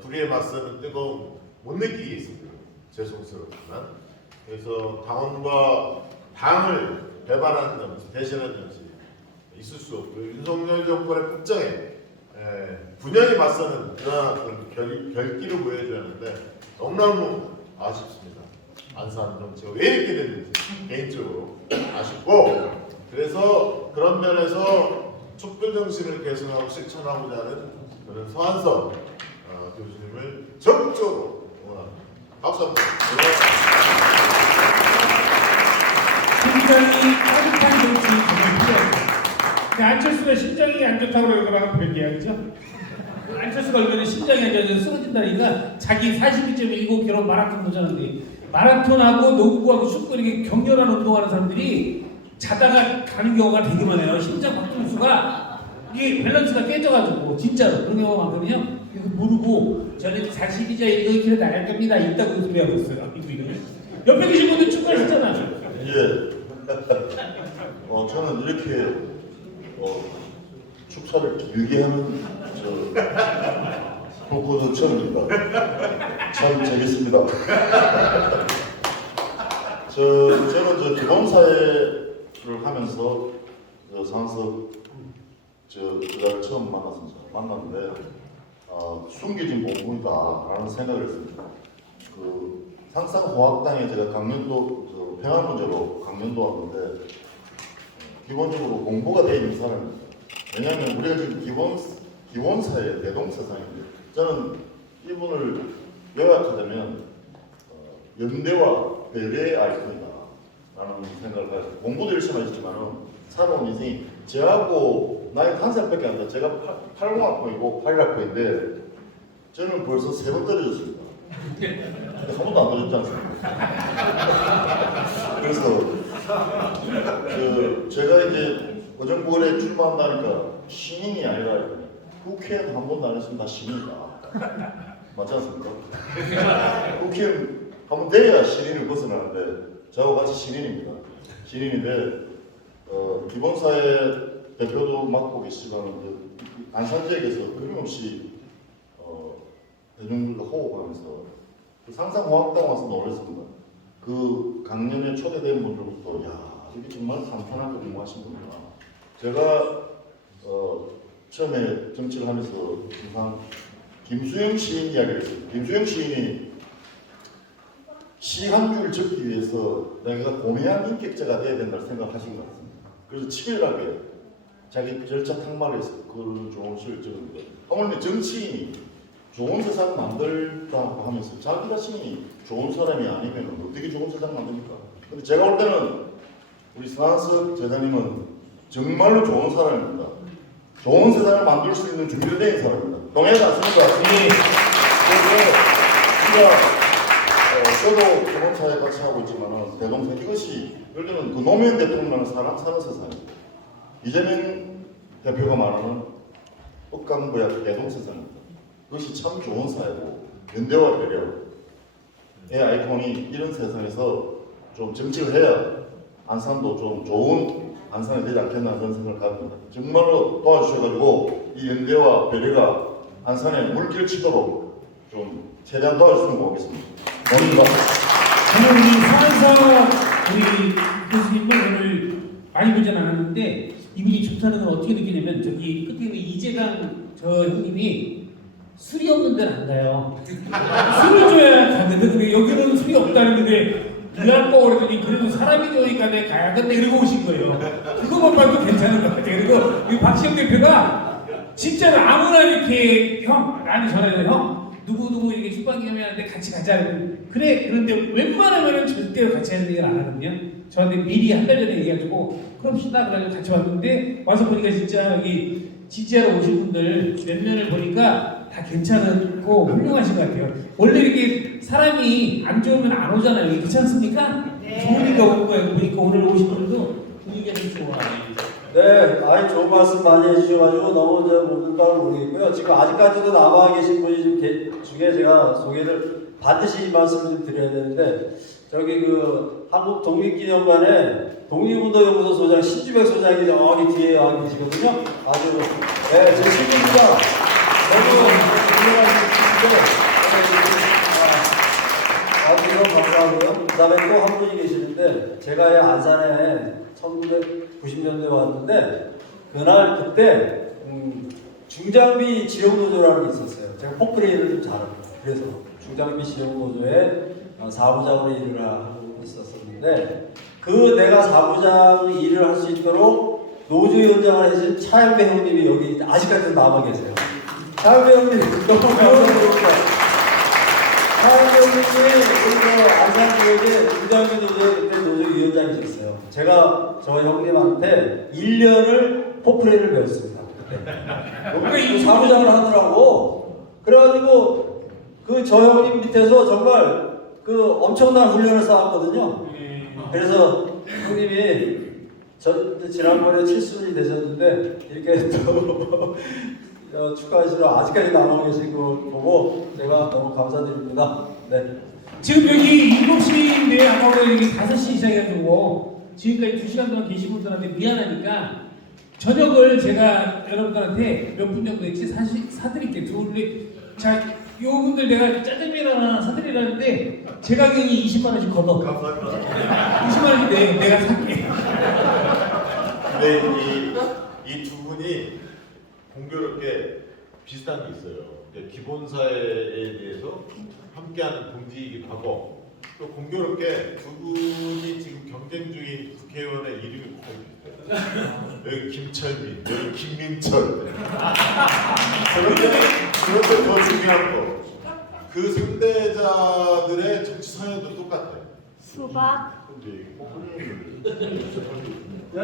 불의에 맞서는 뜨거움 못 느끼게 있습니다. 죄송스럽지만. 그래서 당원과 당을 배반하는 정치, 대신하는 정치 있을 수 없고, 윤석열 정권의 국정에 9년이 맞서는 그런 결기를 보여줘야 하는데 너무너무 아쉽습니다. 안산 정치가 왜 이렇게 됐는지 개인적으로 아쉽고, 그래서 그런 면에서 촛불 정신을 개선하고 실천하고자 하는 그런 서한석 교수님을 적극적으로 응원합니다. 박수 한번. 굉장히 따뜻한 정치 정말 필요합니다. 안철수가 심장이 안 좋다고 그러는 별개야, 그죠? 안철수가 얼마나 심장이 안 좋아서 쓰러진다니까 자기 42.19km 마라톤 도전하는데, 마라톤하고 농구하고 축구 이렇게 격렬한 운동하는 사람들이 자다가 가는 경우가 되게 많아요. 심장 박동수가 이게 밸런스가 깨져가지고 진짜로 그런 경우가 많거든요. 이거 모르고 저는 42.19km 나갈 겁니다, 있다고 소리하고 있어요. 옆에 계신 분들 축구하셨잖아요. 예. 저는 이렇게 축사를 길게 하는 토크는 처음입니다. 참 재밌습니다. 저는 기본사회를 하면서 서한석 그날 처음 만났는데 숨겨진 본분이다라는 생각을 했습니다. 그 상상호학당에 제가 강연도 평화 문제로 강연도 왔는데 기본적으로 공부가 되어 있는 사람입니다. 왜냐하면 우리가 지금 기본사회 대동세상인데 저는 이분을 요약하자면 연대와 배려의 아이콘이다라는 생각을 가지고 공부도 열심히 하셨지만은 살아온 인생이 저하고 나이 1살밖에 안 돼. 제가 80학번이고 81학번인데 저는 벌써 3번 떨어졌습니다. 한 번도 안 떨어졌지 않습니까? 그래서 제가 이제 고정부원에 출마한다니까 신인이 아니라 국회의원 한 번도 안 했으면 다 신인이다. 맞지 않습니까? 국회의원 한 번 돼야 신인을 벗어나는데 저하고 같이 신인입니다. 신인인데 기본사회 대표도 맡고 계시지만 안산 지역에서 끊임없이 대중들도 호흡하면서 그 상상호학당 와서 놀랐습니다. 그 강연에 초대된 분들부터 야 이게 정말 산탄하게 공부하신 분이구나. 제가 처음에 정치를 하면서 항상 김수영 시인 이야기를 했어요. 김수영 시인이 시 한 줄 적기 위해서 내가 고매한 인격자가 돼야 된다고 생각하신 것 같습니다. 그래서 치밀하게 자기 절차 탁말해서 그런 좋은 시를 적은 거예요. 하물며 정치인이 좋은 세상 만들다고 하면서 자기 자신이 좋은 사람이 아니면 어떻게 좋은 세상 만듭니까? 근데 제가 볼 때는 우리 서한석 제자님은 정말로 좋은 사람입니다. 좋은 세상을 만들 수 있는 준비된 사람입니다. 동의하지 않습니까? 그래서 저도 기본사회 같이 하고 있지만 대동생 이것이 예를 들면 그 노무현 대통령은 사람 사는 세상입니다. 이재명 대표가 말하는 억강부약 대동세상입니다. 그것이 참 좋은 사회고 연대와 배려의 아이콘이 이런 세상에서 좀 정치를 해야 안산도 좀 좋은 안산이 되지 않겠나 그런 생각을 갖습니다. 정말로 도와주셔가지고 이 연대와 배려가 안산에 물길 치도록 좀 최대한 도와주시면 고맙겠습니다. 고맙습니다. 저는 우리 서한석 우리 교수님을 오늘 많이 보진 않았는데 이분이 좋다는 건 어떻게 느끼냐면 저기 끝에 있는 이재강 저 형님이 술이 없는 데는 안 가요. 술을 줘야 가는데 근데 여기는 술이 없다는데 이할 거 그러더니 그래도 사람이 좋으니까 내가 가야겠네 이러고 오신 거예요. 그거만 봐도 괜찮은 것 같아요. 그리고 이 박시영 대표가 진짜로 아무나 이렇게 형 나한테 전화해서 형 누구 이렇게 휴방기념회하는데 같이 가자 그러면 그래 그런데 웬만하면 절대로 같이 하는 얘기를 안 하거든요. 저한테 미리 한 달 전에 얘기해가지고 그럽시다 그래가지고 같이 왔는데 와서 보니까 진짜 여기 지지하러 오신 분들 몇 면을 보니까 다 괜찮고 훌륭하신 것 같아요. 원래 이렇게 사람이 안 좋으면 안 오잖아요. 그렇지 않습니까? 좋으니까 온 거예요. 보니까 오늘 오신 분들도 분위기가 좀 좋아. 네, 좋은 말씀 많이 해주셔가지고 너무 못 걸 모르겠고요. 지금 아직까지도 남아 계신 분이 중에 제가 소개를 반드시 이 말씀을 좀 드려야 되는데 저기 그 한국 독립기념관에 독립운동연구소 소장 신주백 소장이 저기 뒤에 와 계시거든요. 아주 네, 제 친구입니다. 너무 훌륭하신 감사하고요. 그 다음에 또 한 분이 계시는데 제가 안산에 1990년대에 왔는데 그때 중장비 지역노조라는 게 있었어요. 제가 포크레인을 좀 잘합니다. 그래서 중장비 지역노조에 사부장으로 일을 하고 있었었는데 내가 사부장 일을 할 수 있도록 노조위원장을 하신 차영배 형님이 여기 아직까지도 남아 계세요. 차영배 형님 너무 감사드립니다. 차영배 형님이 안산 지역에 중장비 노조에 그때 노조위원장이셨어요. 제가 저 형님한테 1년을 포크레인을 배웠습니다. 그때 사부장을 하더라고. 그래가지고 저 형님 밑에서 정말 엄청난 훈련을 쌓았거든요. 그래서 형님이 지난번에 7순위 되셨는데 이렇게 또 축하하시러 아직까지 남아 계신 거 보고 제가 너무 감사드립니다. 네. 지금 여기 7시인데 아까 우리 여기 5시 시작해가지고 지금까지 2시간 동안 계신 분들한테 미안하니까 저녁을 제가 여러분들한테 몇 분 정도 있지 사드릴게요. 자, 요분들 내가 짜장면 하나 사드리라는데 제 가격이 20만원씩 걷어. 감사합니다. 20만원인데 내가 살게. 근데 이 두 분이 공교롭게 비슷한 게 있어요. 이제 기본사회에 대해서 함께하는 동지이기도 하고 또 공교롭게 두 분이 지금 경쟁 중인 국회의원의 이름이 거의 비슷해요. 여기 김철민, 여기 김민철. 그런데 더 중요한 거, 그 상대자들의 정치 성향도 똑같아요. 수박. 근데 네,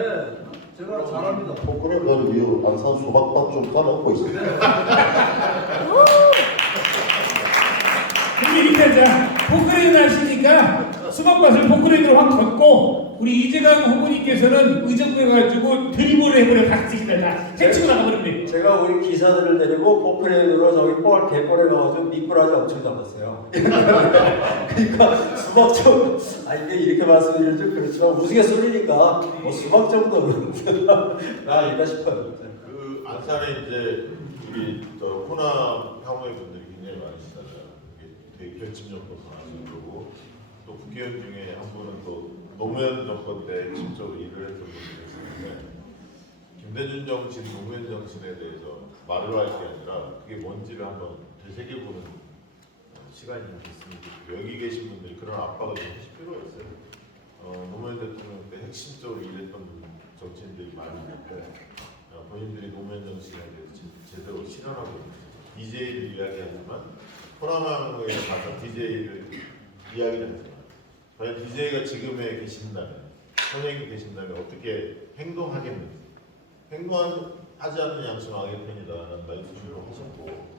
제가 잘합니다. 포크레인 난 위에 안산 수박밭 좀 까먹고 있어요. 우리 이제 포크레인 하시니까 수박밭을 포크레인으로 확 걷고 우리 이재강 후보님께서는 의정부해가지고 드리블을 해버려 각지기다 다 해치고 나가버립니다. 제가 우리 기사들을 데리고 포크레인으로 저기 갯벌에 가가지고 미꾸라지 엄청 잡았어요. 그러니까 수박 좀, 이게 이렇게 말씀드리면 좀 그렇지만 우스갯소리니까 뭐 수박 정도는 나아닐까 싶어요. 그 안산에 이제 우리 저 호남 향후의 분들이 굉장히 많으시잖아요. 되게 결집력도 강하신 거고 또 국회의원 중에 한 분은 또 노무현 정권 때 직접적으로 일을 했던 분이 계시는데 김대중 정신, 노무현 정신에 대해서 말을 할 게 아니라 그게 뭔지를 한번 되새겨보는 시간이 좀 됐으면 좋겠고 여기 계신 분들이 그런 압박을 좀 하실 필요가 있어요. 노무현 대통령 때 핵심적으로 일했던 정치인들이 많이 있는데 본인들이 노무현 정신에 대해서 제대로 실현하고 DJ를 이야기하지만 호남항에 가서 DJ를 이야기를 하지만 과연 DJ가 지금에 계신다면 선생님이 계신다면 어떻게 행동하겠는지 행동하지 않는 양심은 악의 편이다라는 말씀을 하셨고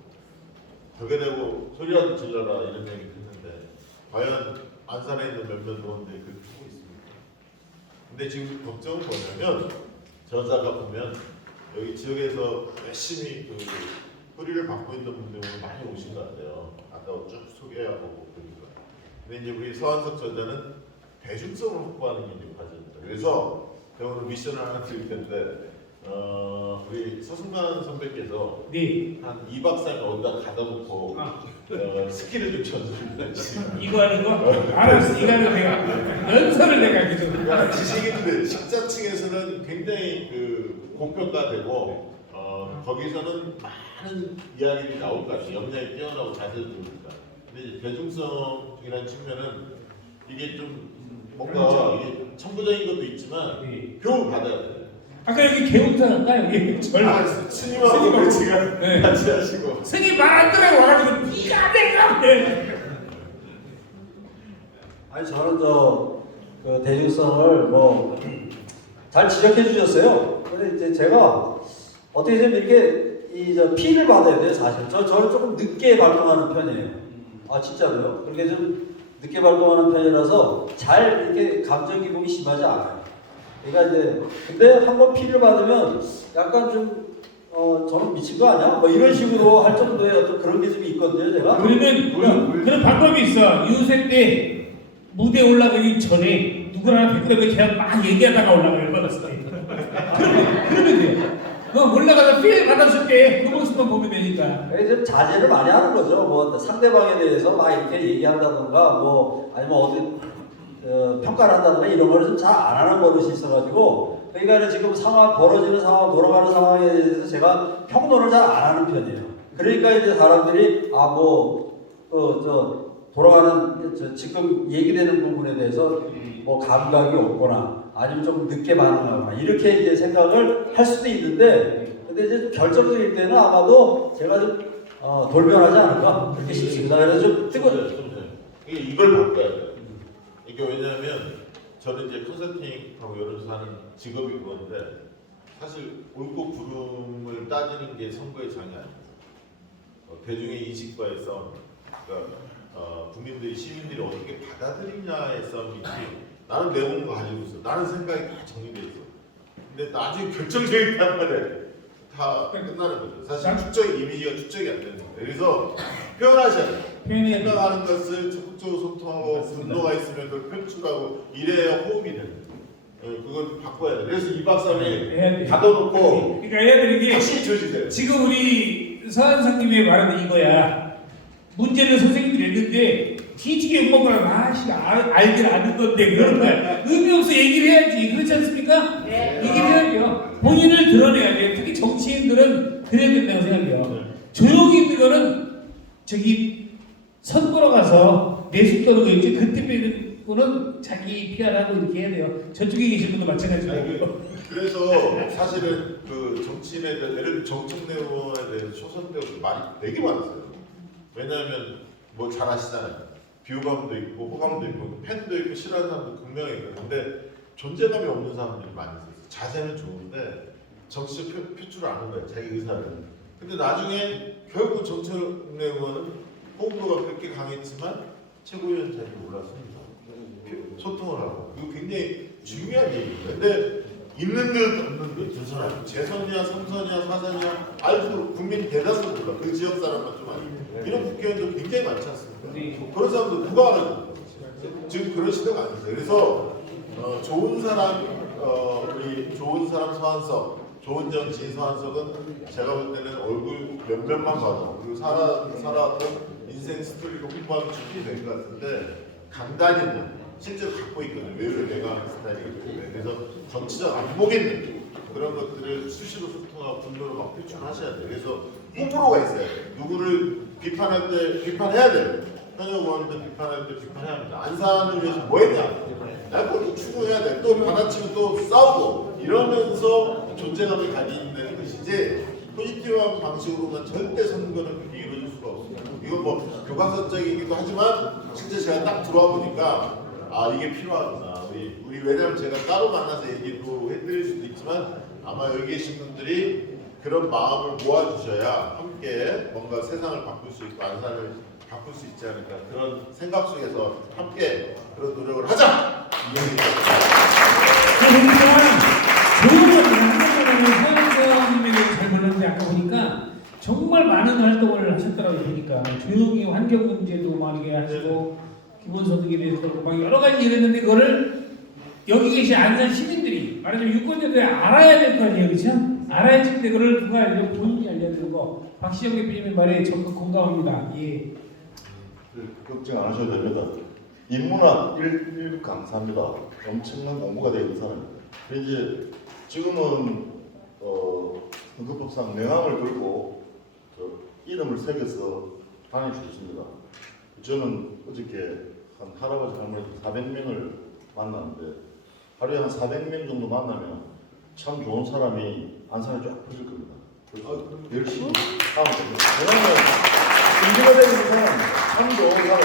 벽에 대고 소리라도 질러라 이런 얘기를 했는데 과연 안산에 있는 몇몇 의원들이 그렇게 하고 있습니다. 근데 지금 걱정은 뭐냐면 저자가 보면 여기 지역에서 열심히 그 뿌리를 받고 있는 분들이 많이 오신 것 같아요. 아까 쭉 소개하고 보니까. 근데 이제 우리 서한석 저자는 대중성을 확보하는 게 이제 과제입니다. 그래서 제가 오늘 미션을 하나 드릴 텐데 우리 서승만 선배께서 네. 한 2박 3일 어디다 가다 놓고 스킬을 좀 전수해주세요. 이거 하는 거? 알았어. 이거 하는 내가 연설을 내가 계속. 지식인들 식자층에서는 굉장히 그 고평가되고 거기서는 많은 이야기들이 나올 것 같아요. 역량이 뛰어나고 자세도 좋으니까. 근데 이제 대중성이라는 측면은 이게 좀 뭔가 이게 천부적인 것도 있지만 교훈 받아야 돼요. 아까 여기 개운사 할까 여기 스님하고 지금 네. 같이 하시고 스님 말 안 들어고 와가지고 네가 내가 아니 저는 그 대중성을 뭐 잘 지적해 주셨어요. 근데 이제 제가 어떻게 보면 이렇게 저 피를 받아야 돼요 사실. 저는 조금 늦게 발동하는 편이에요. 아 진짜로요? 그렇게 좀 늦게 발동하는 편이라서 잘 이렇게 감정 기복이 심하지 않아요. 그러니까 이제 근데 한번 피를 받으면 약간 좀 저는 미친 거 아니야? 뭐 이런 식으로 할 정도의 어떤 그런 게 좀 있거든요 제가. 그러면 그런 방법이 있어. 유세 때 무대 올라가기 전에 누구나 댓글에 그냥 막 얘기하다가 올라가요. 받았을 때. 그러면 돼요. 올라가서 필 받았을 때 그 모습만 보면 되니까. 좀 자제를 많이 하는 거죠. 뭐 상대방에 대해서 막 이렇게 얘기한다던가 뭐 아니면 어디 평가를 한다던가 이런 거를 좀 잘 안 하는 버릇이 있어가지고 그러니까 지금 벌어지는 상황, 돌아가는 상황에 대해서 제가 평론을 잘 안 하는 편이에요. 그러니까 이제 사람들이 돌아가는 지금 얘기되는 부분에 대해서 뭐 감각이 없거나 아니면 좀 늦게 반응하거나 이렇게 이제 생각을 할 수도 있는데 근데 이제 결정적일 때는 아마도 제가 좀 돌변하지 않을까 그렇게 싶습니다. 그래서 좀 이걸 바꿔야 돼요. 이게 왜냐하면 저는 이제 컨설팅하고 여론조사 하는 직업이 그건데 사실 옳고 그름을 따지는 게 선거의 장이 아닙니다. 대중의 인식과의 싸움, 그러니까 국민들이 시민들이 어떻게 받아들이냐의 싸움이지 나는 내용을 가지고 있어. 나는 생각이 다 정리돼 있어. 근데 나중에 결정적인 단말에 다 끝나는 거죠. 사실 이미지가 축적이 안 되는 거예요. 그래서 표현하셔야 돼요. 생각하는 것을 적극적으로 소통하고 분노가 있으면 그걸 표출하고 이래야 호흡이 되는 거예요. 그걸 바꿔야 돼요. 그래서 2박 3일 가둬놓고 그러니까 해야 되는 게 확실히 조지세요. 지금 우리 서한상님의 말은 이거야. 문제를 선생님들이 냈는데 뒤지게 뭔가를 알긴 아는 건데 그런 거야. 의미 없어 얘기를 해야지. 그렇지 않습니까? 네. 얘기를 해야죠. 본인을 드러내야 돼요. 특히 정치인들은 그래야 된다고 생각해요. 조용히 있는 거는 저기 선 보러 가서 내숙 떠는 거 있지 그때 빼는 거는 자기 PR하고 이렇게 해야 돼요. 저쪽에 계신 분도 마찬가지고요. 그래서 사실은 그 정치인에 대해 예를 들어 정청래 의원에 대해서 초선 때부터 말이 되게 많았어요. 왜냐하면 뭐 잘 아시잖아요. 비호감도 있고 호감도 있고 팬도 있고 싫어하는 사람도 분명히 있거든요. 근데 존재감이 없는 사람들이 많이 있어요. 자세는 좋은데 정치적 표출을 안 하는 거예요. 자기 의사를. 근데 나중에 결국 정청래 의원은 홍보가 그렇게 강했지만 최고위원 자리에 올랐습니다. 소통을 하고. 이거 굉장히 중요한 얘기입니다. 근데 있는 듯 없는 듯 두 사람 재선이야, 삼선이야, 사선이야 알고 국민 대다수 몰라. 그 지역 사람만 좀 알고. 이런 국회의원들 굉장히 많지 않습니까? 그런 사람들 누가 알아요? 지금 그런 시대가 아니죠. 그래서 좋은 사람 우리 좋은 사람 서한석, 좋은 정치인 서한석은 제가 볼 때는 얼굴 몇몇만 봐도 그리고 살아왔던 인생 스토리로 홍보하면 충분히 될 것 같은데 강단 있는 실제로 갖고 있거든요. 외유를 내가 스타일이기 때문에. 그래서 정치적 안목 있는 그런 것들을 수시로 소통하고 분노를 막 표출하셔야 돼요. 그래서 호불호가 있어야 돼요. 누구를 비판할 때 비판해야 돼요. 현역 의원들 비판할 때 비판해야 합니다. 안산을 위해서 뭐 했냐? 그걸 추구해야 돼. 또 받아치면 또 싸우고 이러면서 존재감을 가지는 것이지 포지티브한 방식으로는 절대 선거는 그게 이루어질 수가 없습니다. 이건 뭐 교과서적이기도 하지만 실제 제가 딱 들어와 보니까 아 이게 필요하구나. 우리 왜냐면 제가 따로 만나서 얘기도 해드릴 수도 있지만 아마 여기 계신 분들이 그런 마음을 모아주셔야 함께 뭔가 세상을 바꿀 수 있고 안산을 바꿀 수 있지 않을까 그런 생각 속에서 함께 그런 노력을 하자! 이 얘기입니다. 서현서님에게 잘 불렀는데 아까 보니까 정말 많은 활동을 하셨더라고요. 보니까 조용히 환경 문제도 많이 하시고 기본소득에 대해서도 막 여러 가지 일했는데 그거를 여기 계신 안산 시민들이 말하자면 유권자들이 알아야 될 거 아니에요, 그렇죠? 알아야지. 근데 그걸 누가 알려 본인이 알려드는 거. 박시영 대표님의 말에 적극 공감합니다. 예. 걱정 안 하셔도 됩니다. 인문학 1급 강사입니다. 엄청난 공부가 되어 있는 사람입니다. 이제 지금은 헌법상 명함을 걸고 이름을 새겨서 다니셨습니다. 저는 어저께 한 할아버지 할머니 400명을 만났는데 하루에 한 400명 정도 만나면 참 좋은 사람이 안산에 쫙 퍼질 겁니다. 그래서 열심히 하면 됩니다. 왜냐하면 인지가 되는 사람, 참 좋은 사람,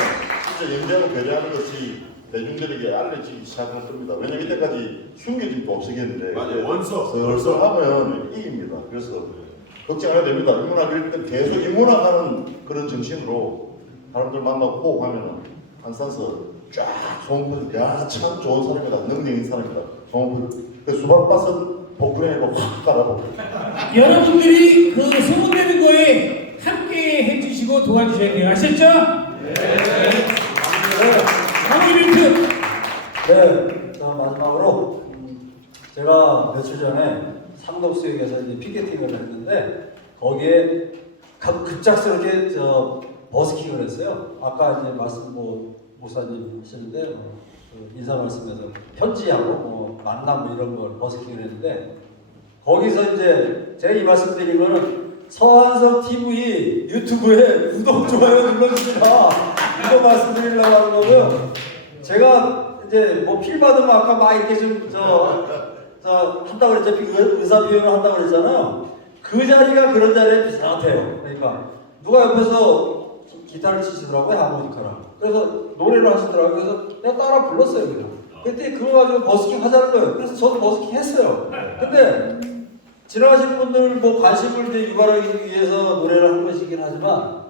진짜 연대하고 배려하는 것이 대중들에게 알려지기 시작할 겁니다. 왜냐하면 이때까지 숨겨진 거 없었겠는데 맞아요. 원서 하면 이깁니다. 그래서 걱정 안 해도 됩니다. 인문학을 일단 계속 인문학하는 그런 정신으로 사람들 만나고 호흡하면 안산서 쫙 소문포지 야참 좋은 사람이다. 능력 있는 사람이다. 소문포지 수박밭은 복근에 확 깔아보고 여러분들이 그 소문내는 거에 함께 해주시고 도와주셔야 돼요. 아셨죠? 네. 마무리 멘트. 네, 자 마지막으로 제가 며칠 전에 상덕수역에서 이제 피켓팅을 했는데 거기에 급작스럽게 버스킹을 했어요. 아까 이제 말씀 목사님 하시는데 인사 말씀에서 편지하고 만남 이런 걸 버스킹을 했는데 거기서 이제 제가 이 말씀드린 거는 서한석 TV 유튜브에 구독 좋아요 눌러주시라 이거 말씀드리려고 하는 거고요. 제가 이제 필 받으면 아까 막 이렇게 좀 한다고 그랬죠. 의사 표현을 한다고 그랬잖아요. 그 자리가 그런 자리에 비슷해요. 그러니까 누가 옆에서 기타를 치시더라고요. 하모니카랑. 그래서 노래를 하시더라고요. 그래서 내가 따라 불렀어요. 그때 그거 가지고 버스킹 하자는 거예요. 그래서 저도 버스킹 했어요. 근데 지나가시는 분들 관심을 이제 유발하기 위해서 노래를 한 것이긴 하지만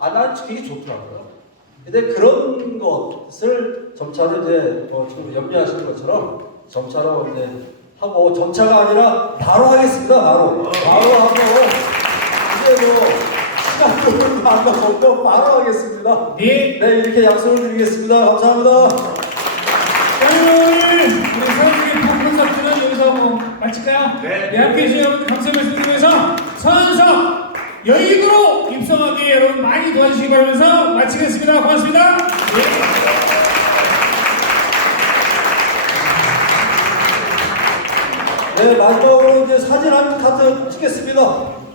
난 그게 좋더라고요. 근데 그런 것을 점차로 이제 지금 염려하시는 것처럼 점차로 이제 하고 점차가 아니라 바로 하겠습니다. 바로 하고 이제 시간도 안 남았고 바로 하겠습니다. 네. 네, 이렇게 약속을 드리겠습니다. 감사합니다. 오늘 우리 서현석의 콘서트는 여기서 마칠까요? 네. 함께해 주신 여러분 감사 말씀드리면서 서현석 여의도로 입성하게 여러분 많이 도와주시기 바라면서 마치겠습니다. 고맙습니다. 네, 마지막으로 이제 사진 한 카트 찍겠습니다.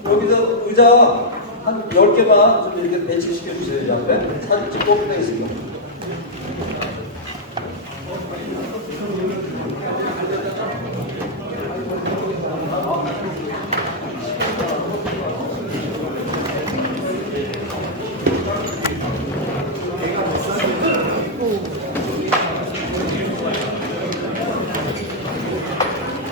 여기서 의자 한 10개만 좀 이렇게 배치시켜 주세요. 이 앞에 사진 찍고 끝내겠습니다.